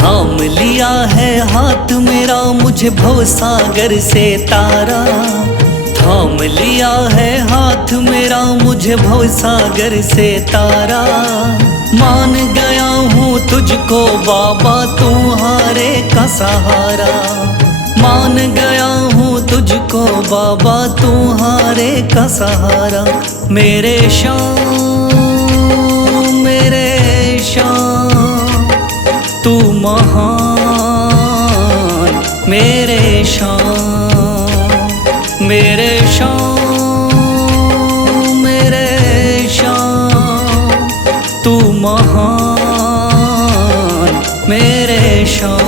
थाम लिया है हाथ मेरा मुझे भवसागर से तारा। थाम लिया है हाथ मेरा मुझे भवसागर से तारा। मान गया हूँ तुझको बाबा तुम्हारे का सहारा। मान गया हूँ तुझको बाबा तुम्हारे का सहारा। मेरे शाम मेरे शाम तू महान। मेरे शाम मेरे शाम मेरे शाम तू महान। मेरे शाम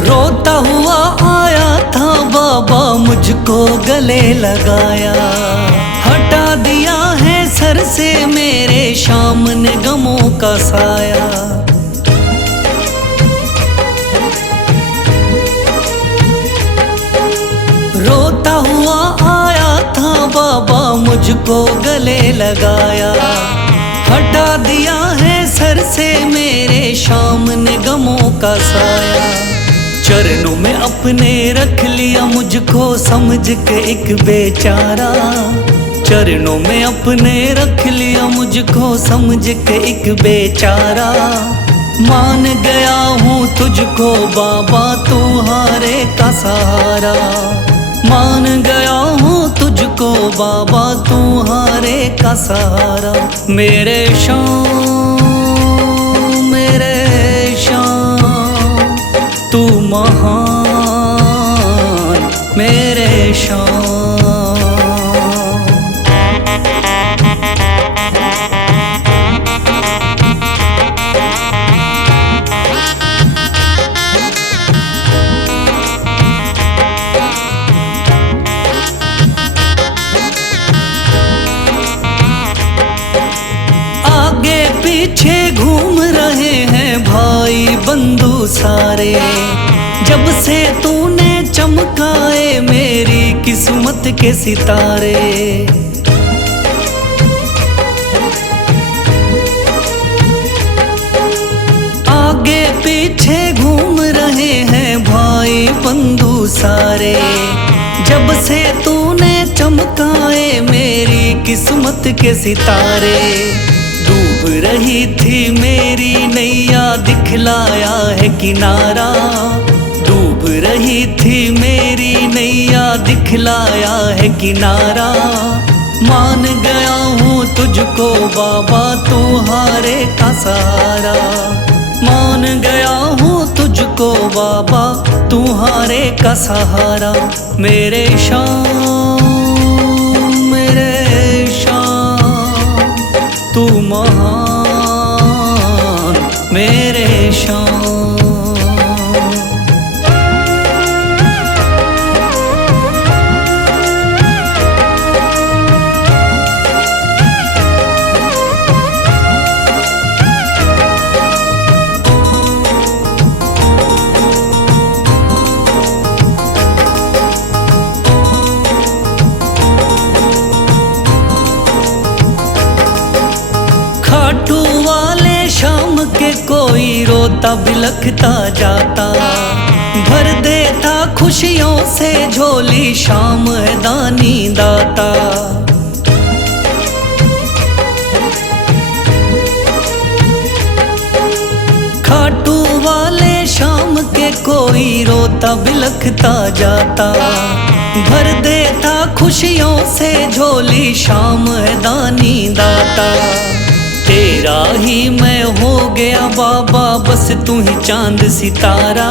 रोता हुआ आया था बाबा मुझको गले लगाया। हटा दिया है सर से मेरे शाम ने गमों का साया। रोता हुआ आया था बाबा मुझको गले लगाया। हटा दिया है सर से मेरे शाम ने गमों का साया। चरणों में अपने रख लिया मुझको समझ के एक बेचारा। चरणों में अपने रख लिया मुझको समझ के एक बेचारा। मान गया हूँ तुझको बाबा तुम्हारे का सहारा। मान गया हूँ तुझको बाबा तुम्हारे का सहारा। मेरे शाम मेरे शाम तू महान। मेरे शाम आगे पीछे घूम रहे हैं भाई बंधु सारे। जब से तूने चमकाए मेरी किस्मत के सितारे। आगे पीछे घूम रहे हैं भाई बंधु सारे। जब से तूने चमकाए मेरी किस्मत के सितारे। डूब रही थी मेरी नैया दिखलाया है किनारा। डूब रही थी मेरी नैया दिखलाया है किनारा। मान गया हूँ तुझको बाबा तुम्हारे का सहारा। मान गया हूँ तुझको बाबा तुम्हारे का सहारा। मेरे शाम मेरे शाम तू महान। मेरे शाम खाटू वाले शाम के कोई रोता बिलखता जाता। भर देता खुशियों से झोली शाम है दानी दाता। खाटू वाले शाम के कोई रोता बिलखता जाता। भर देता खुशियों से झोली शाम है दानी दाता। तेरा ही मैं हो गया बाबा बस तू ही चांद सितारा।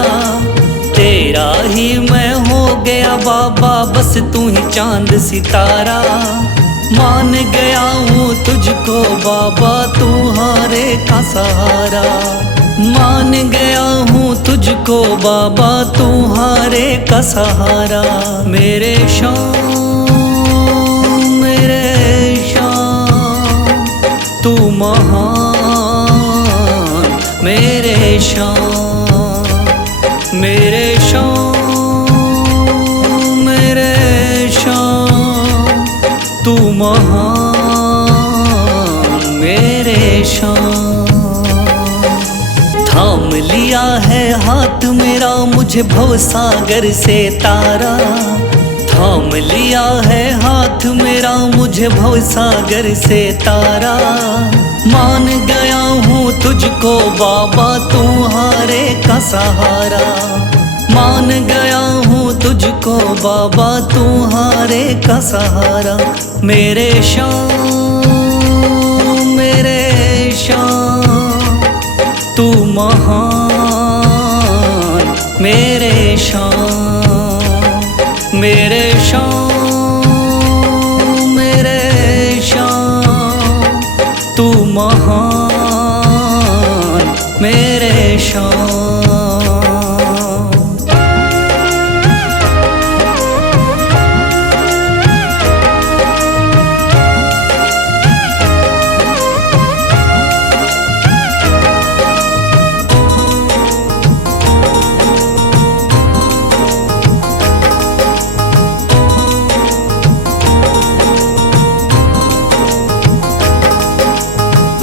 तेरा ही मैं हो गया बाबा बस तू ही चांद सितारा। मान गया हूँ तुझको बाबा तुम्हारे का सहारा। मान गया हूँ तुझको बाबा, तुम्हारे का सहारा। मेरे शाम, मेरे शाम, तू महान। मेरे शाम, मेरे शाम, मेरे शाम, तू महान। मेरे शाम, थाम लिया है हाथ मेरा, मुझे भवसागर से तारा। थाम लिया है हाथ मेरा, मुझे भवसागर से तारा। मान गया हूँ तुझको बाबा, तुम्हारे का सहारा। मान गया हूँ तुझको बाबा, तुम्हारे का सहारा। मेरे शाम, मेरे शाम, तू महान। मेरे शाम, मेरे शाम, मेरे शाम, तू महान। मेरे शाम।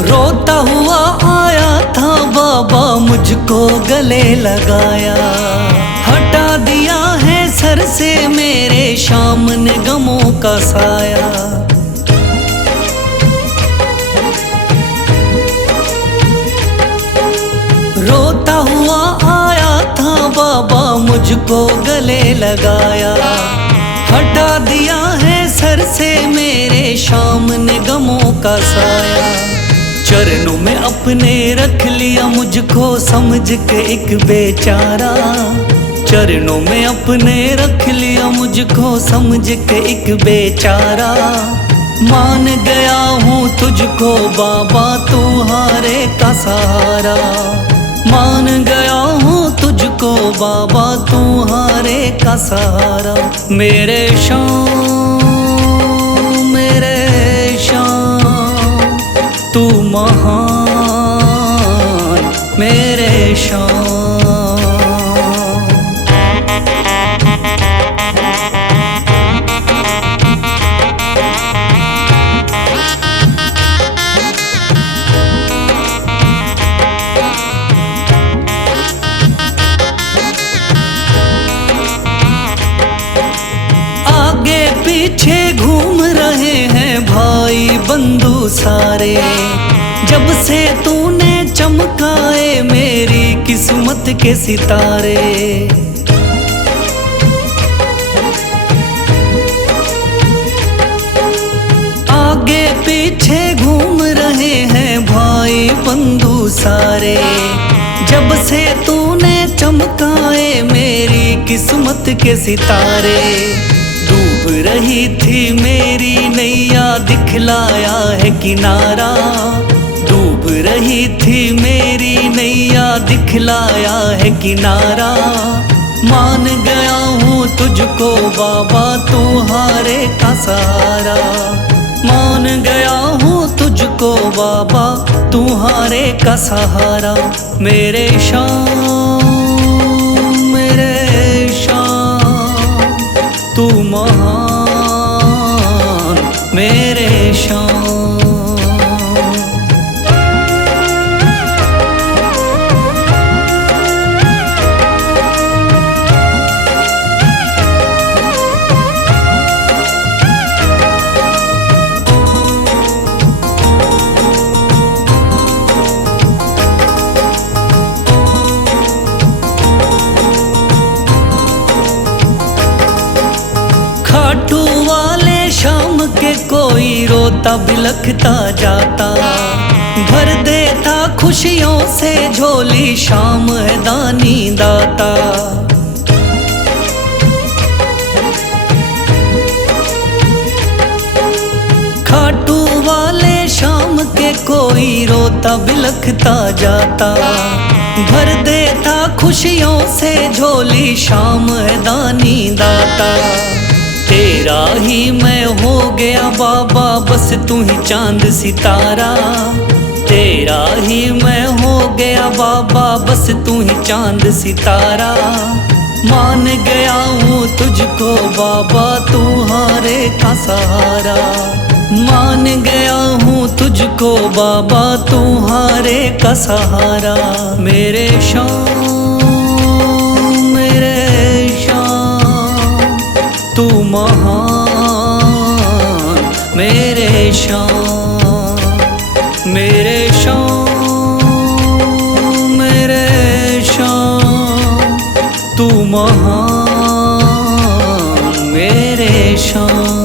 रोता हुआ आया था बाबा, मुझको गले लगाया। हटा दिया है सर से मेरे शाम ने गमों का साया। रोता हुआ आया था बाबा, मुझको गले लगाया। हटा दिया है सर से मेरे शाम ने गमों का साया। चरणों में अपने रख लिया मुझको समझ के एक बेचारा। चरणों में अपने रख लिया मुझको समझ के एक बेचारा। मान गया हूँ तुझको बाबा, तुम्हारे का सहारा। मान गया हूँ तुझको बाबा, तुम्हारे का सहारा। मेरे शाम, मेरे शाम, तू महान। मेरे शाम। आगे पीछे घूम रहे हैं भाई बंधु सारे। जब से तूने चमकाए मेरी किस्मत के सितारे। आगे पीछे घूम रहे हैं भाई बंधु सारे। जब से तूने चमकाए मेरी किस्मत के सितारे। डूब रही थी मेरी नैया, दिखलाया है किनारा। डूब रही थी मेरी नैया, दिखलाया है किनारा। मान गया हूँ तुझको बाबा, तुम्हारे का सहारा। मान गया हूँ तुझको बाबा, तुम्हारे का सहारा। मेरे शाम, मेरे शाम, तू महान। मेरे शाम। खाटू वाले शाम के कोई रोता बिलखता जाता। भर देता खुशियों से झोली, शाम है दानी दाता। खाटू वाले शाम के कोई रोता बिलखता जाता। भर देता खुशियों से झोली, शाम है दानी दाता। तेरा ही मैं हो गया बाबा, बस तू ही चांद सितारा। तेरा ही मैं हो गया बाबा, बस तू ही चांद सितारा। मान गया हूँ तुझको बाबा, तू हारे का सहारा। मान गया हूँ तुझको बाबा, तू हारे का सहारा। मेरे शाम, मेरे शाम, तू महान। मेरे शाम, मेरे शाम, मेरे शाम, तू महान। मेरे शाम।